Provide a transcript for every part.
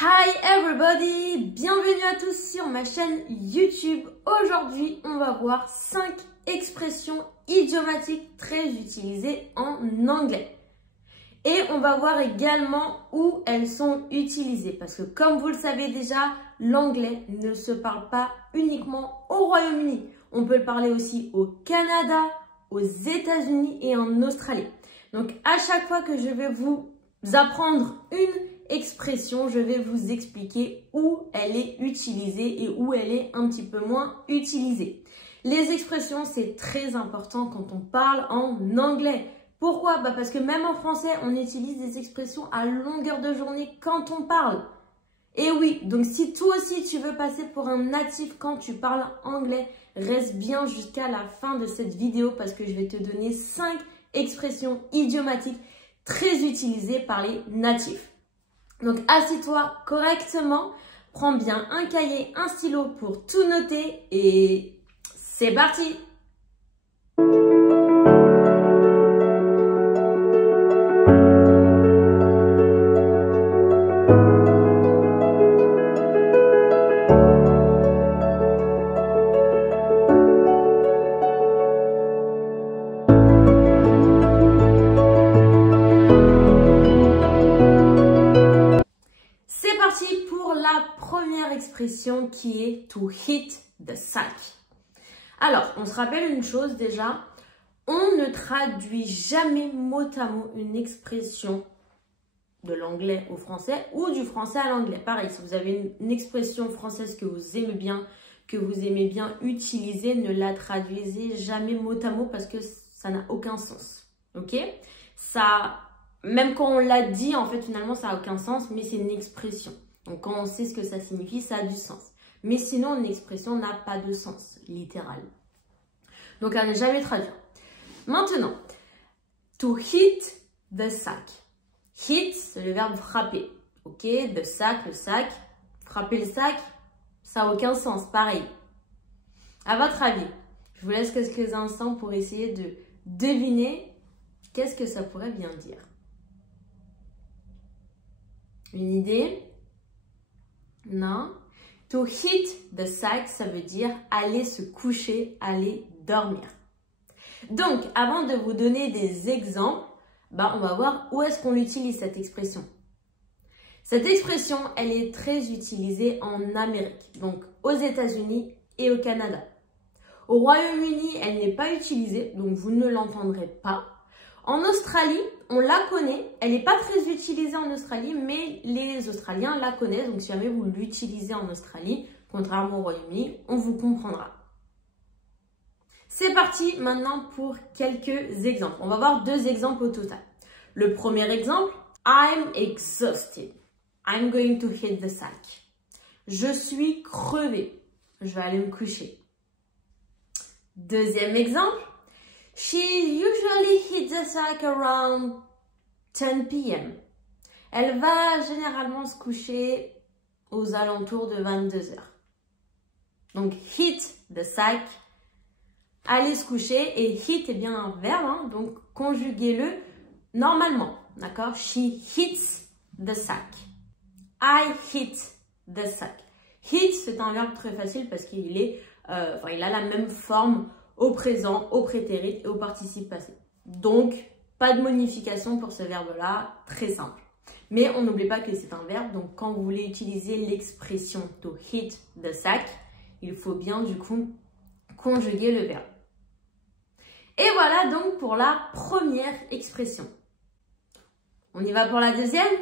Hi everybody, bienvenue à tous sur ma chaîne YouTube. Aujourd'hui, on va voir 5 expressions idiomatiques très utilisées en anglais. Et on va voir également où elles sont utilisées. Parce que comme vous le savez déjà, l'anglais ne se parle pas uniquement au Royaume-Uni. On peut le parler aussi au Canada, aux États-Unis et en Australie. Donc à chaque fois que je vais vous apprendre une expression, je vais vous expliquer où elle est utilisée et où elle est un petit peu moins utilisée. Les expressions, c'est très important quand on parle en anglais. Pourquoi? Parce que même en français, on utilise des expressions à longueur de journée quand on parle. Et oui, donc si toi aussi tu veux passer pour un natif quand tu parles anglais, reste bien jusqu'à la fin de cette vidéo parce que je vais te donner 5 expressions idiomatiques très utilisées par les natifs. Donc, assis-toi correctement, prends bien un cahier, un stylo pour tout noter et c'est parti! Pour la première expression qui est to hit the sack. Alors, on se rappelle une chose déjà, on ne traduit jamais mot à mot une expression de l'anglais au français ou du français à l'anglais. Pareil, si vous avez une expression française que vous aimez bien utiliser, ne la traduisez jamais mot à mot parce que ça n'a aucun sens. Ok? Ça, même quand on l'a dit, en fait, finalement, ça n'a aucun sens, mais c'est une expression. Donc, quand on sait ce que ça signifie, ça a du sens. Mais sinon, une expression n'a pas de sens, littéral. Donc, à ne jamais traduire. Maintenant, to hit the sack. Hit, c'est le verbe frapper. Ok, the sack, le sac. Frapper le sac, ça n'a aucun sens, pareil. À votre avis, je vous laisse quelques instants pour essayer de deviner qu'est-ce que ça pourrait bien dire. Une idée? Non. To hit the sack, ça veut dire aller se coucher, aller dormir. Donc, avant de vous donner des exemples, on va voir où est-ce qu'on utilise cette expression. Cette expression, elle est très utilisée en Amérique, donc aux États-Unis et au Canada. Au Royaume-Uni, elle n'est pas utilisée, donc vous ne l'entendrez pas. En Australie, on la connaît. Elle n'est pas très utilisée en Australie, mais les Australiens la connaissent. Donc, si jamais vous l'utilisez en Australie, contrairement au Royaume-Uni, on vous comprendra. C'est parti maintenant pour quelques exemples. On va voir 2 exemples au total. Le premier exemple, I'm exhausted. I'm going to hit the sack. Je suis crevée. Je vais aller me coucher. Deuxième exemple. She usually hits the sack around 10 p.m. Elle va généralement se coucher aux alentours de 22 h. Donc, hit the sack, aller se coucher. Et hit est bien un verbe, donc conjuguez-le normalement. D'accord? She hits the sack. I hit the sack. Hit, c'est un verbe très facile parce qu'il est, il a la même forme au présent, au prétérit et au participe passé. Donc, pas de modification pour ce verbe-là, très simple. Mais on n'oublie pas que c'est un verbe, donc quand vous voulez utiliser l'expression to hit the sack, il faut bien du coup conjuguer le verbe. Et voilà donc pour la première expression. On y va pour la deuxième?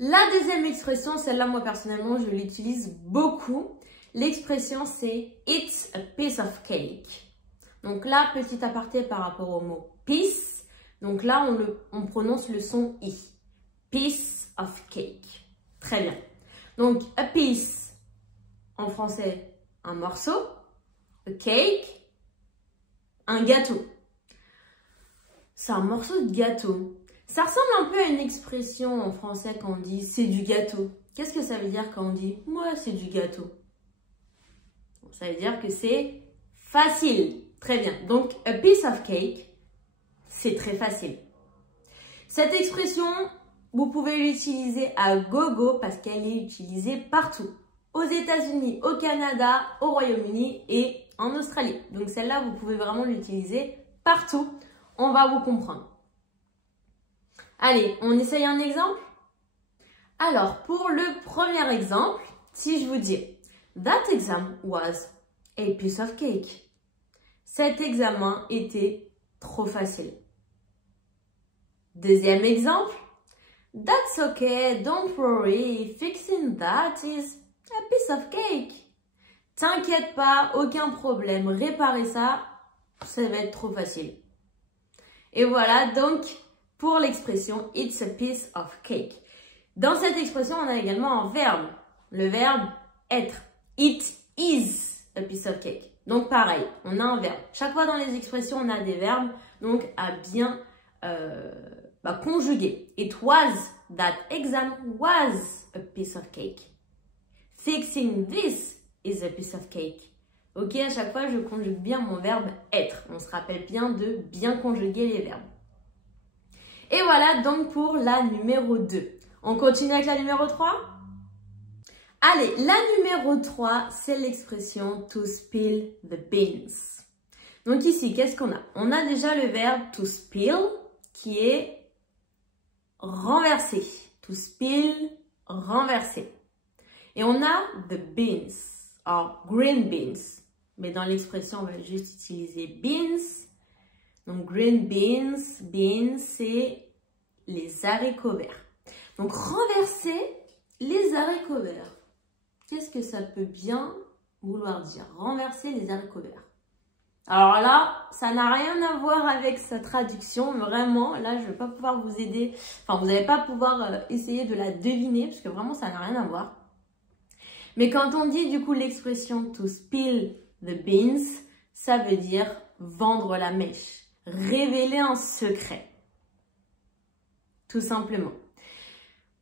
La deuxième expression, celle-là, moi personnellement, je l'utilise beaucoup. L'expression, c'est « It's a piece of cake ». Donc là, petit aparté par rapport au mot « piece ». Donc là, on prononce le son « i ». « Piece of cake ». Très bien. Donc, « a piece » en français, un morceau. « A cake », un gâteau. C'est un morceau de gâteau. Ça ressemble un peu à une expression en français quand on dit « c'est du gâteau ». Qu'est-ce que ça veut dire quand on dit « moi, c'est du gâteau ». Ça veut dire que c'est facile. Très bien. Donc, a piece of cake, c'est très facile. Cette expression, vous pouvez l'utiliser à gogo parce qu'elle est utilisée partout. Aux États-Unis, au Canada, au Royaume-Uni et en Australie. Donc celle-là, vous pouvez vraiment l'utiliser partout. On va vous comprendre. Allez, on essaye un exemple? Alors, pour le premier exemple, si je vous dis « That exam was a piece of cake ». Cet examen était trop facile. Deuxième exemple, « That's okay, don't worry, fixing that is a piece of cake ». T'inquiète pas, aucun problème, réparer ça, ça va être trop facile. Et voilà donc pour l'expression « It's a piece of cake ». Dans cette expression, on a également un verbe. Le verbe « être ». It is a piece of cake. Donc pareil, on a un verbe. Chaque fois dans les expressions, on a des verbes, donc à bien conjuguer. It was, that exam was a piece of cake. Fixing this is a piece of cake. Ok, à chaque fois, je conjugue bien mon verbe être. On se rappelle bien de bien conjuguer les verbes. Et voilà donc pour la numéro 2. On continue avec la numéro 3? Allez, la numéro 3, c'est l'expression to spill the beans. Donc ici, qu'est-ce qu'on a? On a déjà le verbe to spill qui est renverser. To spill, renverser. Et on a the beans, or green beans. Mais dans l'expression, on va juste utiliser beans. Donc green beans, beans, c'est les haricots verts. Donc renverser les haricots verts. Qu'est-ce que ça peut bien vouloir dire? Renverser les haricots verts. Alors là, ça n'a rien à voir avec sa traduction. Vraiment, là, je ne vais pas pouvoir vous aider. Enfin, vous n'allez pas pouvoir essayer de la deviner parce que vraiment, ça n'a rien à voir. Mais quand on dit du coup l'expression to spill the beans, ça veut dire vendre la mèche, révéler un secret. Tout simplement.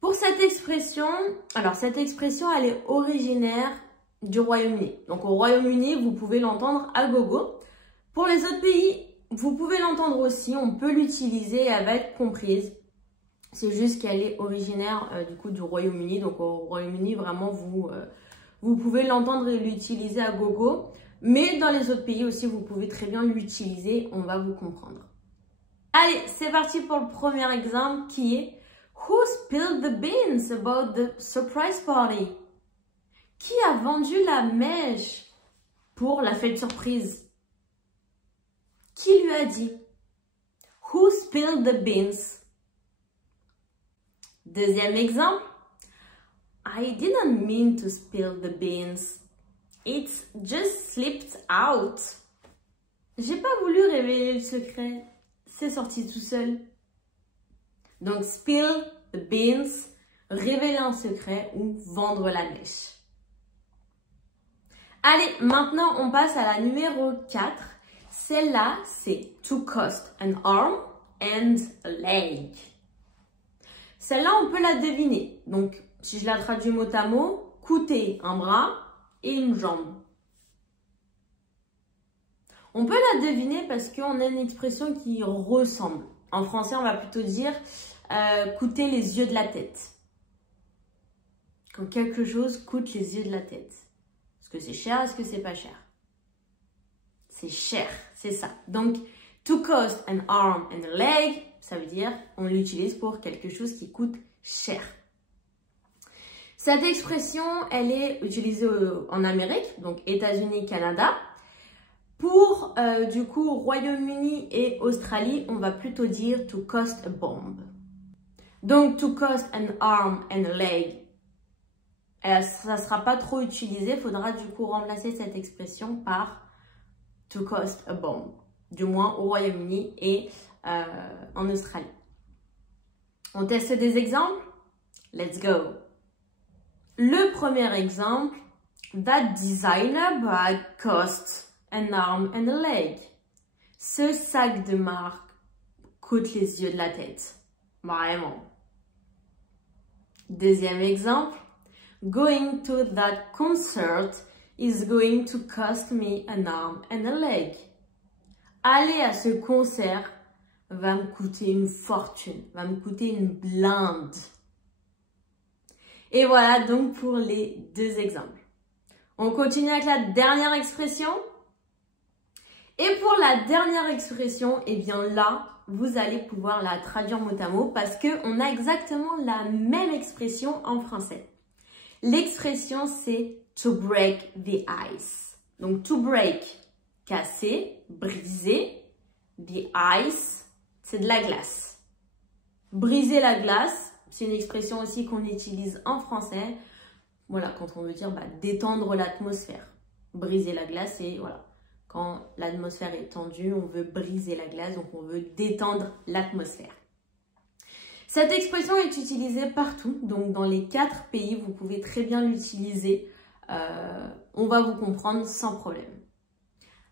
Pour cette expression, alors cette expression, elle est originaire du Royaume-Uni. Donc au Royaume-Uni, vous pouvez l'entendre à gogo. Pour les autres pays, vous pouvez l'entendre aussi, on peut l'utiliser, elle va être comprise. C'est juste qu'elle est originaire du coup du Royaume-Uni. Donc au Royaume-Uni, vraiment, vous pouvez l'entendre et l'utiliser à gogo. Mais dans les autres pays aussi, vous pouvez très bien l'utiliser, on va vous comprendre. Allez, c'est parti pour le premier exemple qui est Who spilled the beans about the surprise party? Qui a vendu la mèche pour la fête surprise? Qui lui a dit? Who spilled the beans? Deuxième exemple. I didn't mean to spill the beans. It just slipped out. J'ai pas voulu révéler le secret. C'est sorti tout seul. Donc, spill the beans, révéler un secret ou vendre la mèche. Allez, maintenant, on passe à la numéro 4. Celle-là, c'est to cost an arm and a leg. Celle-là, on peut la deviner. Donc, si je la traduis mot à mot, coûter un bras et une jambe. On peut la deviner parce qu'on a une expression qui ressemble. En français, on va plutôt dire coûter les yeux de la tête. Quand quelque chose coûte les yeux de la tête. Est-ce que c'est cher, est-ce que c'est pas cher? C'est cher, c'est ça. Donc, to cost an arm and a leg, ça veut dire on l'utilise pour quelque chose qui coûte cher. Cette expression, elle est utilisée en Amérique, donc États-Unis, Canada. Pour, du coup, Royaume-Uni et Australie, on va plutôt dire to cost a bomb. Donc, to cost an arm and a leg, ça ne sera pas trop utilisé. Il faudra du coup remplacer cette expression par to cost a bomb. Du moins au Royaume-Uni et en Australie. On teste des exemples? Let's go! Le premier exemple, that designer bag cost an arm and a leg. Ce sac de marque coûte les yeux de la tête. Vraiment. Deuxième exemple. Going to that concert is going to cost me an arm and a leg. Aller à ce concert va me coûter une fortune, va me coûter une blinde. Et voilà donc pour les deux exemples. On continue avec la dernière expression. Et pour la dernière expression, eh bien là, vous allez pouvoir la traduire mot à mot parce qu'on a exactement la même expression en français. L'expression, c'est to break the ice. Donc, to break, casser, briser. The ice, c'est de la glace. Briser la glace, c'est une expression aussi qu'on utilise en français. Voilà, quand on veut dire détendre l'atmosphère. Briser la glace, c'est voilà. Quand l'atmosphère est tendue, on veut briser la glace, donc on veut détendre l'atmosphère. Cette expression est utilisée partout, donc dans les 4 pays, vous pouvez très bien l'utiliser. On va vous comprendre sans problème.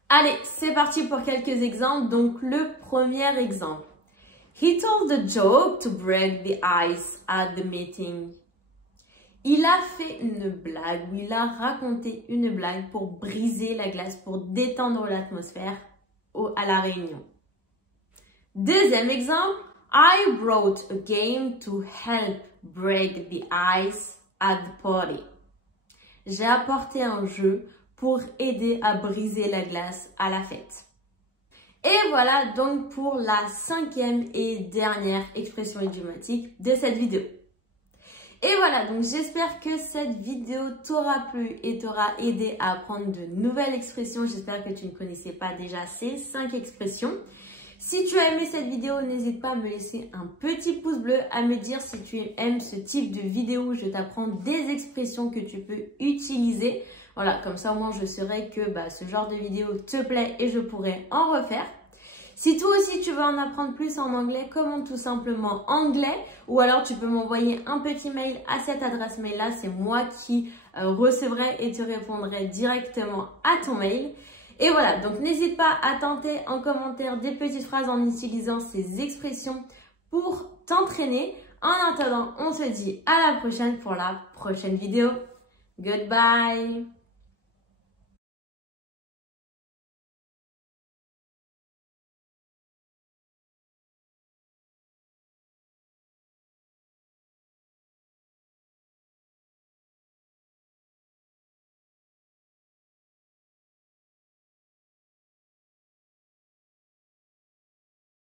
Allez, c'est parti pour quelques exemples. Donc le premier exemple. He told the joke to break the ice at the meeting. Il a fait une blague, ou il a raconté une blague pour briser la glace, pour détendre l'atmosphère à la réunion. Deuxième exemple, I brought a game to help break the ice at the party. J'ai apporté un jeu pour aider à briser la glace à la fête. Et voilà donc pour la 5e et dernière expression idiomatique de cette vidéo. Et voilà, donc j'espère que cette vidéo t'aura plu et t'aura aidé à apprendre de nouvelles expressions. J'espère que tu ne connaissais pas déjà ces 5 expressions. Si tu as aimé cette vidéo, n'hésite pas à me laisser un petit pouce bleu, à me dire si tu aimes ce type de vidéo où je t'apprends des expressions que tu peux utiliser. Voilà, comme ça au moins je saurai que ce genre de vidéo te plaît et je pourrai en refaire. Si toi aussi tu veux en apprendre plus en anglais, commente tout simplement anglais ou alors tu peux m'envoyer un petit mail à cette adresse mail là, c'est moi qui recevrai et te répondrai directement à ton mail. Et voilà, donc n'hésite pas à tenter en commentaire des petites phrases en utilisant ces expressions pour t'entraîner. En attendant, on se dit à la prochaine pour la prochaine vidéo. Goodbye!